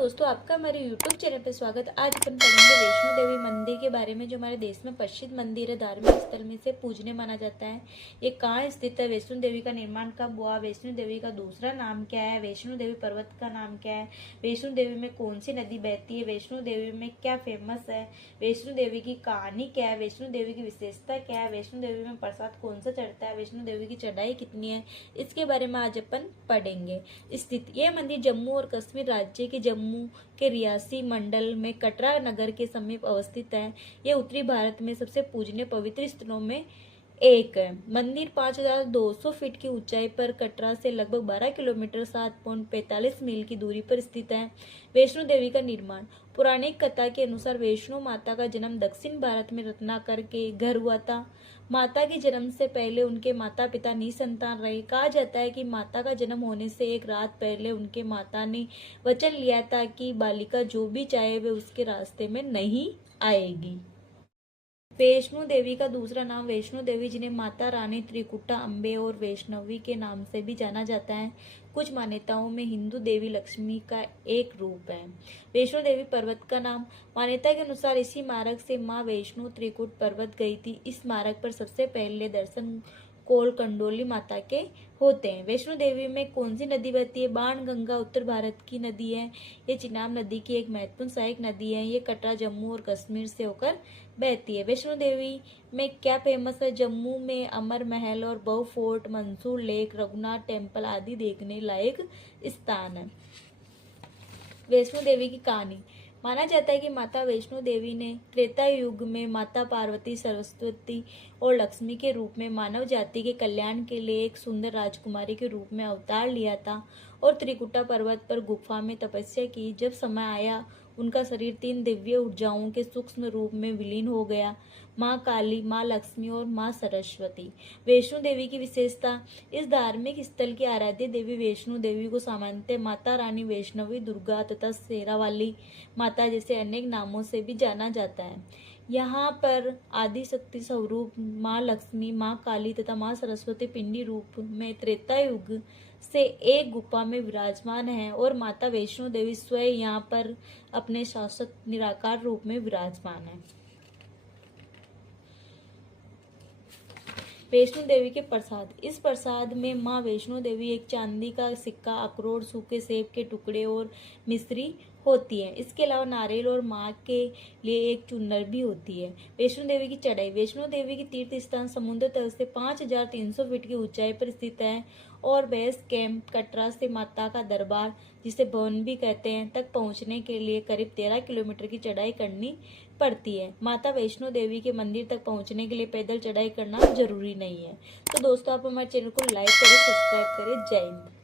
दोस्तों, आपका हमारे YouTube चैनल पे स्वागत। आज अपन पढ़ेंगे वैष्णो देवी मंदिर के बारे में, जो हमारे देश में प्रसिद्ध मंदिर है, धार्मिक स्थल में से पूजने माना जाता है। ये कहाँ स्थित है, वैष्णो देवी का निर्माण कब हुआ, वैष्णो देवी का दूसरा नाम क्या है, वैष्णो देवी पर्वत का नाम क्या है, वैष्णो देवी में कौन सी नदी बहती है, वैष्णो देवी में क्या फेमस है, वैष्णो देवी की कहानी क्या है, वैष्णो देवी की विशेषता क्या है, वैष्णो देवी में प्रसाद कौन सा चढ़ता है, वैष्णो देवी की चढ़ाई कितनी है, इसके बारे में आज अपन पढ़ेंगे। स्थित यह मंदिर जम्मू और कश्मीर राज्य के जम्मू के रियासी मंडल में कटरा नगर के समीप अवस्थित है। यह उत्तरी भारत में सबसे पूजनीय पवित्र स्थलों में एक है। मंदिर 5200 फीट की ऊंचाई पर कटरा से लगभग 12 किलोमीटर 7.45 मील की दूरी पर स्थित है। वैष्णो देवी का निर्माण। पौराणिक कथा के अनुसार वैष्णो माता का जन्म दक्षिण भारत में रत्नाकर के घर हुआ था। माता के जन्म से पहले उनके माता पिता निसंतान रहे। कहा जाता है कि माता का जन्म होने से एक रात पहले उनके माता ने वचन लिया था कि बालिका जो भी चाहे वे उसके रास्ते में नहीं आएगी। वैष्णो देवी का दूसरा नाम वैष्णो देवी, जिन्हें माता रानी त्रिकुटा अम्बे और वैष्णवी के नाम से भी जाना जाता है, कुछ मान्यताओं में हिंदू देवी लक्ष्मी का एक रूप है। वैष्णो देवी पर्वत का नाम। मान्यता के अनुसार इसी मार्ग से माँ वैष्णो त्रिकुट पर्वत गई थी। इस मार्ग पर सबसे पहले दर्शन कोल कंडोली माता के होते हैं। वैष्णो देवी में कौन सी नदी बहती है? बाण गंगा उत्तर भारत की नदी है। ये चिनाब नदी की एक महत्वपूर्ण सहायक नदी है। ये कटरा जम्मू और कश्मीर से होकर बहती है। वैष्णो देवी में क्या फेमस है? जम्मू में अमर महल और Bahu fort, Mansar lake, Raghunath temple आदि देखने लायक स्थान है। वैष्णो देवी की कहानी। माना जाता है कि माता वैष्णो देवी ने त्रेता युग में माता पार्वती, सरस्वती और लक्ष्मी के रूप में मानव जाति के कल्याण के लिए एक सुंदर राजकुमारी के रूप में अवतार लिया था और त्रिकुटा पर्वत पर गुफा में तपस्या की। जब समय आया, उनका शरीर 3 दिव्य ऊर्जाओं के सूक्ष्म रूप में विलीन हो गया, माँ काली, माँ लक्ष्मी और माँ सरस्वती। वैष्णो देवी की विशेषता। इस धार्मिक स्थल की आराध्य देवी वैष्णो देवी को सामान्यतः माता रानी वैष्णवी, दुर्गा तथा शेरावाली माता जैसे अनेक नामों से भी जाना जाता है। यहाँ पर आदि शक्ति स्वरूप माँ लक्ष्मी, माँ काली तथा माँ सरस्वती पिंडी रूप में त्रेता युग से एक गुफा में विराजमान है और माता वैष्णो देवी स्वयं यहाँ पर अपने शाश्वत निराकार रूप में विराजमान है। वैष्णो देवी के प्रसाद। इस प्रसाद में माँ वैष्णो देवी एक चांदी का सिक्का, अखरोट, सूखे सेब के टुकड़े और मिश्री होती है। इसके अलावा नारियल और माँ के लिए एक चुनर भी होती है। वैष्णो देवी की चढ़ाई। वैष्णो देवी की तीर्थ स्थान समुद्र तल से 5300 फीट की ऊंचाई पर स्थित है और बेस कैंप कटरा से माता का दरबार, जिसे भवन भी कहते हैं, तक पहुंचने के लिए करीब 13 किलोमीटर की चढ़ाई करनी पड़ती है। माता वैष्णो देवी के मंदिर तक पहुंचने के लिए पैदल चढ़ाई करना जरूरी नहीं है। तो दोस्तों, आप हमारे चैनल को लाइक करें, सब्सक्राइब करें। जय हिंद।